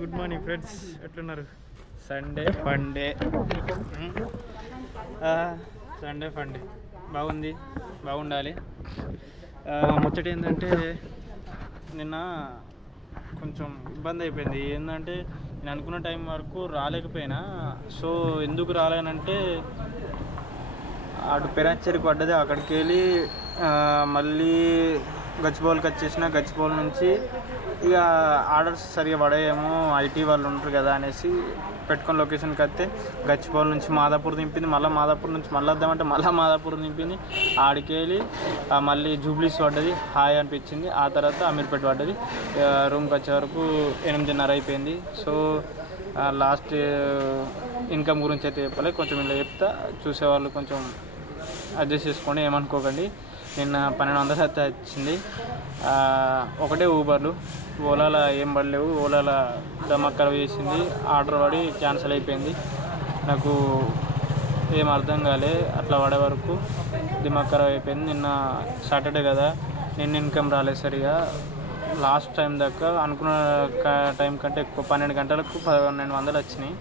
Good morning friends, ఎట్లున్నారు? Sunday funday Sunday funday బాగుంది, బాగుండాలి. ముచ్చట ఏంటంటే నిన్న కొంచెం ఇబ్బంది అయిపోయింది. ఏంటంటే నేను అనుకున్న టైం వరకు రాలేకపోయినా. సో ఎందుకు రాలేనంటే అటు పెరాచరికి పడ్డది, అక్కడికి వెళ్ళి మళ్ళీ గచ్చిబౌలికి వచ్చేసిన. గచ్చిబౌలి నుంచి ఇక ఆర్డర్స్ సరిగా పడేయేమో, ఐటీ వాళ్ళు ఉంటారు కదా అనేసి పెట్టుకొని లొకేషన్కి వస్తే గచ్చిబౌలి నుంచి మాదాపూర్ దింపింది. మళ్ళీ మాదాపూర్ నుంచి మళ్ళీ వద్దామంటే మళ్ళీ మాదాపూర్ దింపింది. ఆడికి వెళ్ళి మళ్ళీ జూబ్లీస్ పడ్డది, హాయ్ అనిపించింది. ఆ తర్వాత అమీర్పేట పడ్డది. రూమ్కి వచ్చే వరకు 8:30 అయిపోయింది. సో లాస్ట్ ఇన్కమ్ గురించి అయితే చెప్పాలి, కొంచెం ఇలా చెప్తా, చూసేవాళ్ళు కొంచెం అడ్జస్ట్ చేసుకోండి, ఏమనుకోకండి. నిన్న 1200 అయితే వచ్చింది. ఒకటే ఊబర్లు, ఓలాలో ఏం పడలేవు. ఓలాలో దమాక్ ఖరాబ్ చేసింది, ఆర్డర్ పడి క్యాన్సిల్ అయిపోయింది. నాకు ఏం అర్థం కాలే, అట్లా పడే వరకు దిమాగ్ ఖరాబ్ అయిపోయింది. నిన్న సాటర్డే కదా, నిన్న ఇన్కమ్ రాలేదు సరిగా. లాస్ట్ టైం దాకా అనుకున్న టైం కంటే ఎక్కువ, 12 గంటలకు 1200 వచ్చినాయి,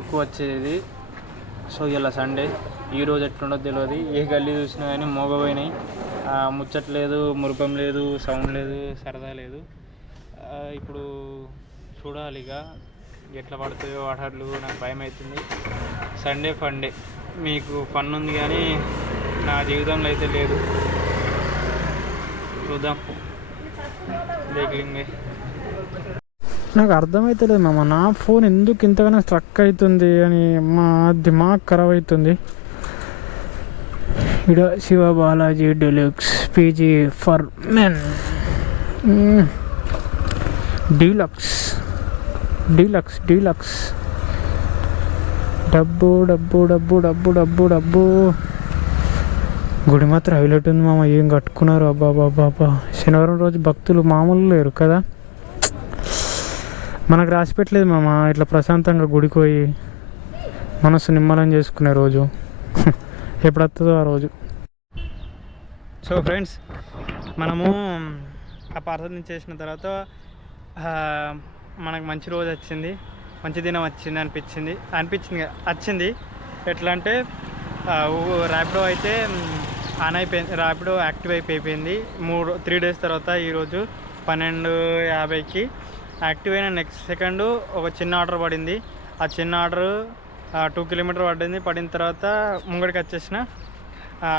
ఎక్కువ వచ్చేది. సో ఇలా సండే, ఈరోజు ఎట్లుండో తెలియదు. ఏ గల్లీ చూసినా కానీ మోగపోయినాయి. ముచ్చట్లేదు, మురుపం లేదు, సౌండ్ లేదు, సరదా లేదు. ఇప్పుడు చూడాలి ఇక ఎట్లా పడుతాయో ఆర్డర్లు. నాకు భయం అవుతుంది. సండే ఫండే, మీకు ఫన్ ఉంది కానీ నా జీవితంలో అయితే లేదు. చూద్దాం, దేఖింగే. నాకు అర్థమవుతలేదు మామ, నా ఫోన్ ఎందుకు ఇంతగానో స్ట్రక్ అవుతుంది అని మా దిమాగ్ ఖరాబ్ అవుతుంది. ఇక్కడ Shiva Balaji deluxe PG for men deluxe deluxe deluxe. డబ్బు డబ్బు డబ్బు డబ్బు డబ్బు డబ్బు. గుడి మాత్రం హైలైట్ ఉంది మామ, ఏం కట్టుకున్నారు. అబ్బా బాబా అబ్బా. శనివారం రోజు భక్తులు మామూలు లేరు కదా. మనకు రాసి పెట్టలేదు మామ ఇట్లా ప్రశాంతంగా గుడికి పోయి మనసు నిమ్మలం చేసుకునే రోజు. ఎప్పుడు వస్తుందో ఆ రోజు. సో ఫ్రెండ్స్, మనము ఆ పార్సల్ నుంచి చేసిన తర్వాత మనకు మంచి రోజు వచ్చింది, మంచి దినం వచ్చింది. ఎట్లా అంటే ర్యాపిడో అయితే ఆన్ అయిపోయింది, ర్యాపిడో యాక్టివ్ అయిపోయింది. 3 డేస్ తర్వాత ఈరోజు 12:50కి యాక్టివ్ అయిన నెక్స్ట్ సెకండ్ ఒక చిన్న ఆర్డర్ పడింది. ఆ చిన్న ఆర్డర్ 2 కిలోమీటర్ పడిన తర్వాత ముంగడికి వచ్చేసిన,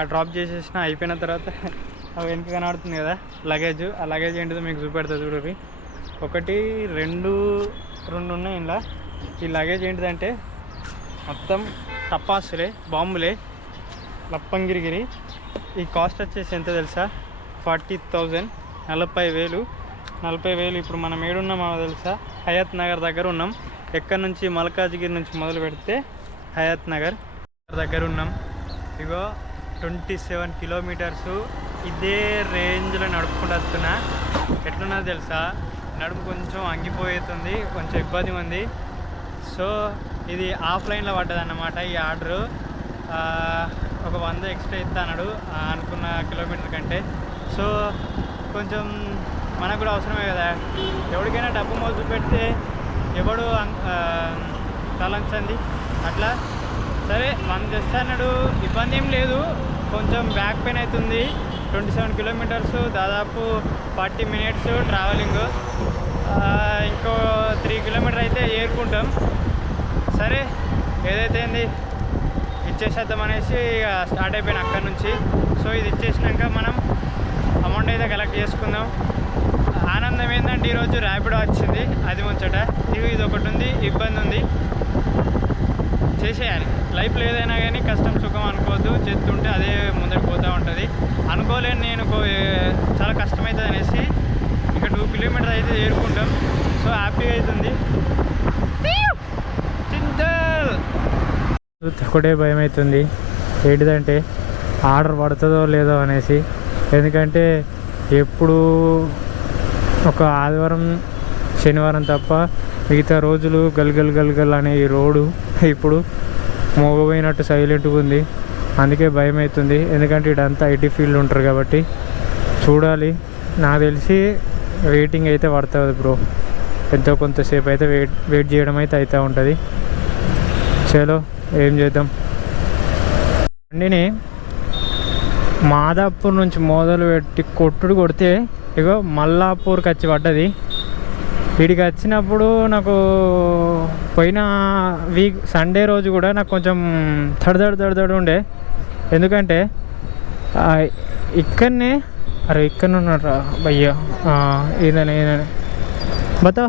డ్రాప్ చేసేసిన. అయిపోయిన తర్వాత వెనక కనబడుతుంది కదా లగేజ్, ఆ లగేజ్ ఏంటిదో మీకు చూపెడుతుంది చూడండి. 1 2 ఉన్నాయి ఇలా. ఈ లగేజ్ ఏంటిదంటే మొత్తం టపాసులే, బాంబులే, లప్పంగిరిగిరి. ఈ కాస్ట్ వచ్చేసి ఎంత తెలుసా? 40,000, 40,000. ఇప్పుడు మనం ఏడున్నామో తెలుసా? హయత్ నగర్ దగ్గర ఉన్నాం. ఎక్కడి నుంచి? మల్కాజ్గిరి నుంచి మొదలు పెడితే హయత్ నగర్ దగ్గర ఉన్నాం. ఇగో 27 కిలోమీటర్స్ ఇదే రేంజ్లో నడుపుకుంటూ వస్తున్నా. ఎట్లున్నది తెలుసా? నడుపు కొంచెం అంగిపోతుంది, కొంచెం ఇబ్బంది ఉంది. సో ఇది ఆఫ్లైన్లో పడ్డది అన్నమాట. ఈ ఆర్డరు ఒక 100 ఎక్స్ట్రా ఇస్తా అన్నాడు అనుకున్న కిలోమీటర్ కంటే. సో కొంచెం మనకు కూడా అవసరమే కదా. ఎవరికైనా డబ్బు మొదలు పెడితే ఎవడు తలంచండి అట్లా. సరే 100 తెస్తా అన్నాడు, ఇబ్బంది ఏం లేదు. కొంచెం బ్యాక్ పెయిన్ అవుతుంది. 27 కిలోమీటర్స్, దాదాపు 40 మినిట్స్ ట్రావెలింగ్. ఇంకో 3 కిలోమీటర్ అయితే ఏరుకుంటాం. సరే ఏదైతే ఏంది ఇచ్చేసేద్దాం అనేసి ఇక స్టార్ట్ అయిపోయిన అక్కడి నుంచి. సో ఇది ఇచ్చేసినాక మనం అమౌంట్ అయితే కలెక్ట్ చేసుకుందాం. ఆనందం ఏంటంటే ఈరోజు ర్యాపిడో వచ్చింది, అది ముచ్చట. ఇది ఒకటి ఉంది, ఇబ్బంది ఉంది, చేసేయాలి. లైఫ్లో ఏదైనా కానీ కష్టం సుఖం అనుకోవద్దు, చేస్తుంటే అదే ముందరికి పోతూ ఉంటుంది. అనుకోలేను నేను చాలా కష్టమవుతుంది అనేసి ఇక 2 కిలోమీటర్ అయితే చేరుకుంటాం. సో హ్యాపీగా అవుతుంది. ఒకటే భయం అవుతుంది, ఏంటిదంటే ఆర్డర్ పడుతుందో లేదో అనేసి. ఎందుకంటే ఎప్పుడు ఒక ఆదివారం శనివారం తప్ప మిగతా రోజులు గల్గల్ అనే ఈ రోడ్డు ఇప్పుడు మోగపోయినట్టు సైలెంట్గా ఉంది. అందుకే భయం అవుతుంది. ఎందుకంటే ఇదంతా ఐటీ ఫీల్డ్ ఉంటారు కాబట్టి. చూడాలి, నాకు తెలిసి వెయిటింగ్ అయితే పడుతుంది బ్రో. ఎంతో కొంతసేపు అయితే వెయిట్ చేయడం అయితే అవుతూ ఉంటుంది. చలో ఏం చేద్దాం. బండిని మాదాపూర్ నుంచి మొదలు పెట్టి కొడితే ఇగో మల్లాపూర్కి వచ్చి పడ్డది. వీడికి వచ్చినప్పుడు నాకు పోయిన వీక్ సండే రోజు కూడా నాకు కొంచెం తడదడు ఉండే. ఎందుకంటే ఇక్కడనే ఇక్కడ ఉన్నారా భయ్యా, ఈయన బతా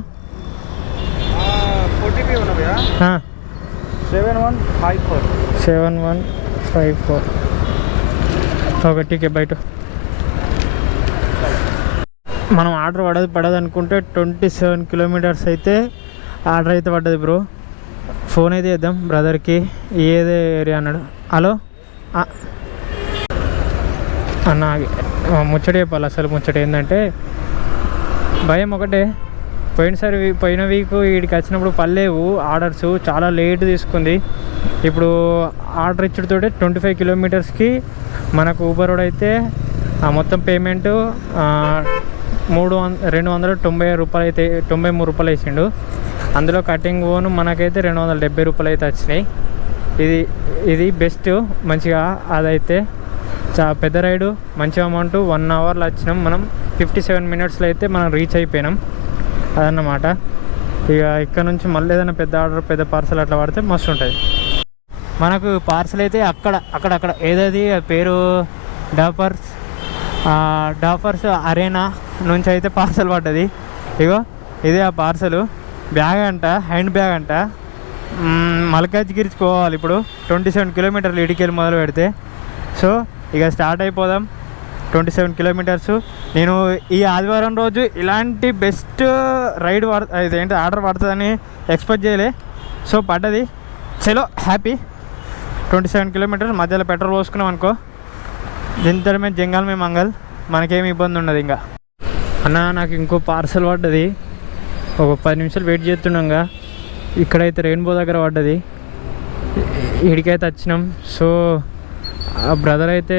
7154 ఓకే టీకే బయట. మనం ఆర్డర్ పడదు అనుకుంటే 27 కిలోమీటర్స్ అయితే ఆర్డర్ అయితే పడ్డది బ్రో. ఫోన్ అయితే చేద్దాం బ్రదర్కి, ఏదే ఏరియా అన్నాడు. హలో అన్న ముచ్చట చెప్పాలి. అసలు ముచ్చట ఏంటంటే భయం ఒకటే, పోయిన వీక్ వీడికి వచ్చినప్పుడు పర్లేవు ఆర్డర్స్, చాలా లేట్ తీసుకుంది. ఇప్పుడు ఆర్డర్ ఇచ్చుడుతో 25 కిలోమీటర్స్కి మనకు ఊబర్ రోడ్ అయితే మొత్తం పేమెంటు 290 రూపాయలు అయితే 93 రూపాయలు వేసిండు. అందులో కటింగ్ ఓను మనకైతే 270 రూపాయలు అయితే వచ్చినాయి. ఇది బెస్ట్ మంచిగా. అదైతే పెద్ద రైడు, మంచి అమౌంట్. 1 అవర్లో వచ్చినాం మనం. 57 మినిట్స్లో అయితే మనం రీచ్ అయిపోయినాం. అదన్నమాట. ఇక ఇక్కడ నుంచి మళ్ళీ ఏదైనా పెద్ద ఆర్డర్, పెద్ద పార్సల్ అట్లా పడితే మస్తు ఉంటుంది. మనకు పార్సల్ అయితే అక్కడ ఏదది పేరు డాఫర్స్ అరేనా నుంచి అయితే పార్సల్ పడ్డది. ఇగో ఇదే ఆ పార్సలు. బ్యాగ్ అంట, హ్యాండ్ బ్యాగ్ అంట. మల్కాజ్గిరికి పోవాలి ఇప్పుడు. 27 కిలోమీటర్లు ఇడికెళ్ళి మొదలు పెడితే. సో ఇక స్టార్ట్ అయిపోదాం. 27 కిలోమీటర్స్. నేను ఈ ఆదివారం రోజు ఇలాంటి బెస్ట్ రైడ్ ఇదేంటి ఆర్డర్ పడుతుందని ఎక్స్పెక్ట్ చేయలే. సో పడ్డది. చలో హ్యాపీ. 27 కిలోమీటర్స్ మధ్యలో పెట్రోల్ పోసుకున్నాం అనుకో, దింతరమే జంగాల్ మంగల్, మనకేమి ఇబ్బంది ఉండదు. ఇంకా అన్న నాకు ఇంకో పార్సల్ పడ్డది. ఒక 10 నిమిషాలు వెయిట్ చేస్తుండగా ఇక్కడైతే రెయిన్బో దగ్గర పడ్డది. ఇడికైతే వచ్చినాం. సో ఆ బ్రదర్ అయితే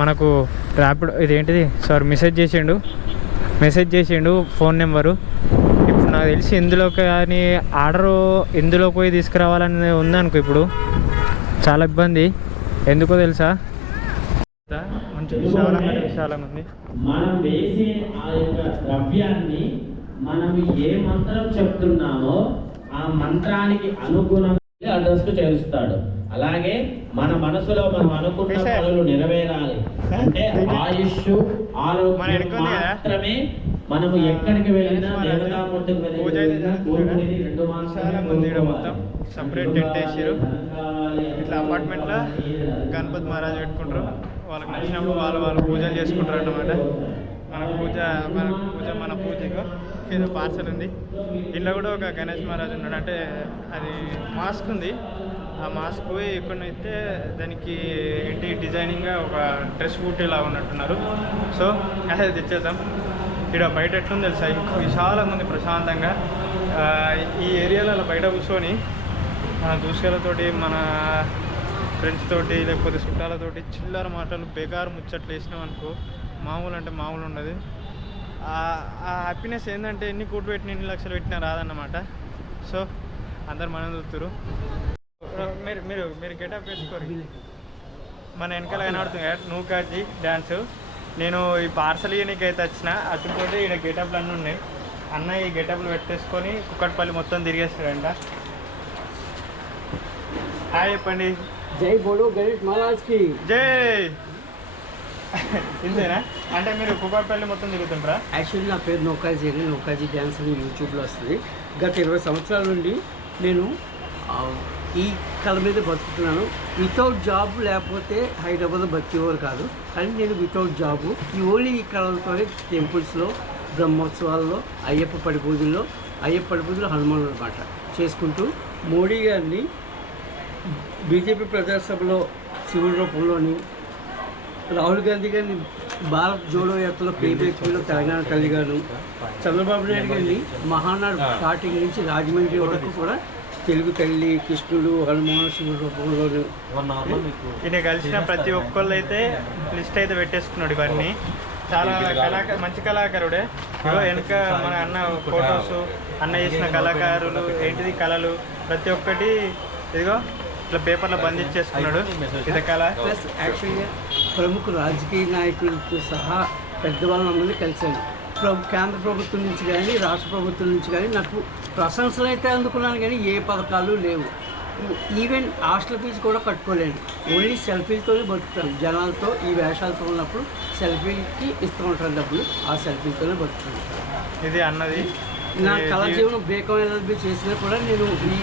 మనకు ర్యాపిడ్ మెసేజ్ చేసిండు ఫోన్ నెంబరు. ఇప్పుడు నాకు తెలిసి ఇందులో కానీ ఆర్డరు ఇందులో పోయి తీసుకురావాలని ఉందనుకో. ఇప్పుడు చాలా ఇబ్బంది. ఎందుకో తెలుసా, మంచి విశాలంగా ఉంది. మనం వేసే ఆ యొక్క ద్రవ్యాన్ని మనం ఏ మంత్రం చెప్తున్నామో ఆ మంత్రానికి అనుగుణంగా అడ్రస్ కు చేరుస్తాడు. అలాగే మన మనసులో మనం అనుకున్న పనులు నెరవేరాలి అంటే ఆయుష్, ఆరోగ్యం మాత్రమే. మనము ఎక్కడికి వెళ్ళినా దేవతామూర్తికి వెళ్ళినా కోరుకునేది 2 మాసాలు. సపరేట్ టెంట్ వేసారు. ఇట్లా అపార్ట్మెంట్లో గణపతి మహారాజ్ పెట్టుకుంటారు. వాళ్ళకి నచ్చినప్పుడు వాళ్ళు పూజలు చేసుకుంటారు అన్నమాట. మన పూజకు ఏదో పార్సల్ ఉంది. ఇంట్లో కూడా ఒక గణేష్ మహారాజ్ ఉన్నాడు. అంటే అది మాస్క్ ఉంది. ఆ మాస్క్ పోయి ఎక్కడైతే దానికి ఏంటి డిజైనింగ్గా ఒక డ్రెస్ బూటీలా ఉన్నట్టున్నారు. సో అదే తెచ్చేద్దాం. ఇక్కడ బయట ఎట్లుంది తెలుసా, ఇంకా విశాలంగా ఉంది, ప్రశాంతంగా. ఈ ఏరియాలో బయట కూర్చొని మన దూసులతోటి, మన ఫ్రెండ్స్ తోటి, లేకపోతే చుట్టాలతోటి చిల్లర మాటలు, బేకారు ముచ్చట్లు వేసినాం అనుకో, మామూలు అంటే మామూలు ఉండదు. ఆ హ్యాపీనెస్ ఏంటంటే ఎన్ని కోట్లు పెట్టిన, ఎన్ని లక్షలు పెట్టినా రాదన్నమాట. సో అందరు మనం చూస్తారు. మీరు గెటప్ వేసుకోరు. మన వెనకాల కనబడుతుంది కదా నూకాజీ డ్యాన్స్. నేను ఈ పార్సల్ ఇయనికి అయితే వచ్చిన అతనితోటి ఇక్కడ గెటప్లు అన్నీ ఉన్నాయి. అన్న ఈ గెటప్లు పెట్టేసుకొని కుక్కట్పల్లి మొత్తం తిరిగేస్తాడంట. హాయ్ చెప్పండి. జై బోలో గణేష్ మహారాజ్కి జై. ఇంతేనా? అంటే మీరు కుక్కట్పల్లి మొత్తం తిరుగుతుంటారా? యాక్చువల్లీ నా పేరు నౌకాజీ అని, నౌకాజీ డ్యాన్స్ అని యూట్యూబ్లో వస్తుంది. గత 20 సంవత్సరాల నుండి నేను ఈ కళ మీద బతుకుతున్నాను. వితౌట్ జాబ్ లేకపోతే హైదరాబాద్లో బతికేవారు కాదు. కానీ నేను వితౌట్ జాబు ఈ ఓన్లీ ఈ కళలతోనే టెంపుల్స్లో, బ్రహ్మోత్సవాల్లో, అయ్యప్ప పడి పూజల్లో హనుమాన్ అనమాట చేసుకుంటూ మోడీ గారిని బీజేపీ ప్రజాసభలో శివుడి రూపంలోని, రాహుల్ గాంధీ గారిని భారత్ జోడో యాత్రలో కేబీహెచ్పీలో తెలంగాణ తల్లిగాను, చంద్రబాబు నాయుడు గారిని మహానాడు స్టార్టింగ్ నుంచి రాజమండ్రి వరకు కూడా తెలుగు తల్లి, కృష్ణుడు, హనుమాన్, శివుడి రూపంలోను ఈయన కలిసిన ప్రతి ఒక్కళ్ళు అయితే లిస్ట్ అయితే పెట్టేసుకున్నాడు. ఇవన్నీ చాలా మంచి కళాకారుడే. ఇగో వెనుక మన అన్న ఫొటోస్, అన్న చేసిన కళాకారులు ఏంటిది కళలు ప్రతి ఒక్కటి ఇదిగో ఇట్లా పేపర్లో బంధించేసుకున్నాడు. ఇది కళ. ప్లస్ యాక్చువల్గా ప్రముఖ రాజకీయ నాయకులతో సహా పెద్దవాళ్ళందరినీ కలిశాను. కేంద్ర ప్రభుత్వం నుంచి కానీ రాష్ట్ర ప్రభుత్వం నుంచి కానీ నాకు ప్రశంసలు అయితే అందుకున్నాను, కానీ ఏ పథకాలు లేవు. ఈవెన్ హాస్టల్ ఫీజు కూడా కట్టుకోలేను. ఓన్లీ సెల్ఫీలతోనే బతుకుతాను. జనాలతో ఈ వేషాలతో ఉన్నప్పుడు సెల్ఫీకి ఇస్తూ ఉంటారు డబ్బులు, ఆ సెల్ఫీలతోనే బతుకుతాను. ఇది అన్నది నా కళా జీవనం బ్రేకం ఎల్ఎల్బి చేసినా కూడా నేను ఈ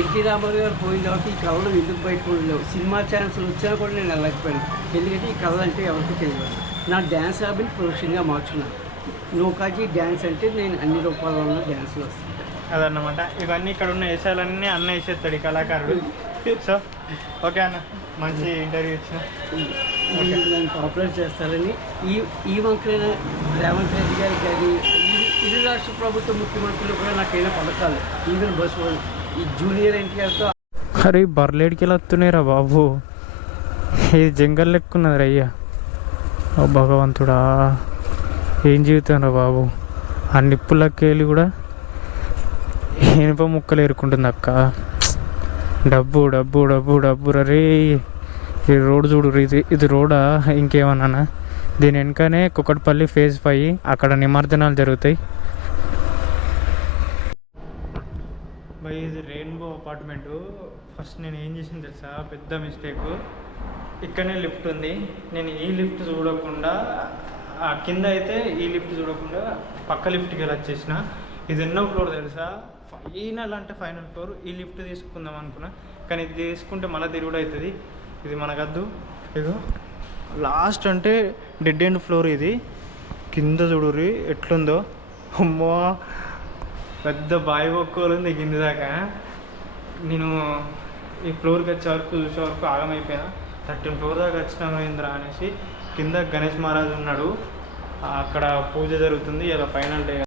ఎన్టీ రామారావు గారు పోయిన తర్వాత ఈ కళలు ఎందుకు బయటపడలేవు. సినిమా ఛాన్సులు వచ్చినా కూడా నేను వెళ్ళకపోయాను, ఎందుకంటే ఈ కళలు అంటే ఎవరికి తెలియదు. నా డ్యాన్స్ హాబీని ప్రొఫెషన్గా మార్చుకున్నాను. నౌకాజీ డ్యాన్స్ అంటే నేను అన్ని రూపాల్లో డ్యాన్సులు వస్తాను అదన్నమాట. ఇవన్నీ ఇక్కడ ఉన్న వేషాలన్నీ అన్న వేసేస్తాడు ఈ కళాకారుడు. సో ఓకే అన్న, మంచి ఇంటర్వ్యూ ఇచ్చిన. నేను పాపులర్ చేస్తారని ఈ వంకైన రేవంత్ రెడ్డి గారికి కానీ ఇరు రాష్ట్ర ప్రభుత్వ ముఖ్యమంత్రులు కూడా నాకైనా పథకాలు, ఈవెన్ బస్సు ఈ జూనియర్ ఎన్టీఆర్తో. అరే బర్లేడికి వెళ్ళి వస్తున్నాయిరా బాబు, ఇది జంగల్ లెక్కున్నది రయ్యా. ఓ భగవంతుడా, ఏం జీవితం రా బాబు. ఆ నిప్పులకి వెళ్ళి కూడా ఇనుప ముక్కలు ఏరుకుంటుంది అక్క. డబ్బు డబ్బు డబ్బు డబ్బు రే. ఈ రోడ్ చూడు, ఇది రోడా ఇంకేమన్నా? దీని వెనకనే కుక్కట్పల్లి ఫేజ్ 5, అక్కడ నిమజ్జనాలు జరుగుతాయి. బై ఇది రెయిన్బో అపార్ట్మెంటు. ఫస్ట్ నేను ఏం చేసింది తెలుసా, పెద్ద మిస్టేక్. ఇక్కడనే లిఫ్ట్ ఉంది, నేను ఈ లిఫ్ట్ చూడకుండా ఆ కింద అయితే ఈ లిఫ్ట్ చూడకుండా పక్క లిఫ్ట్కి వెళ్ళి వచ్చేసిన. ఇది ఎన్నో ఫ్లోర్ తెలుసా, ఫైనల్ అంటే ఫైనల్ ఫ్లోర్. ఈ లిఫ్ట్ తీసుకుందాం అనుకున్నా, కానీ ఇది తీసుకుంటే మళ్ళీ తిరుగుడు అవుతుంది, ఇది మనకద్దు. ఇగో లాస్ట్ అంటే డెడ్ ఎండ్ ఫ్లోర్ ఇది. కింద చూడుర్రి ఎట్లుందో, అమ్మో పెద్ద బావి ఒక్కోలు ఉంది కింద దాకా. నేను ఈ ఫ్లోర్కి వచ్చే వరకు చూసే వరకు ఆగమైపోయినా. 13th ఫ్లోర్ దాకా వచ్చిన మహేంద్ర అనేసి. కింద గణేష్ మహారాజ్ ఉన్నాడు, అక్కడ పూజ జరుగుతుంది, ఇలా ఫైనల్ డే.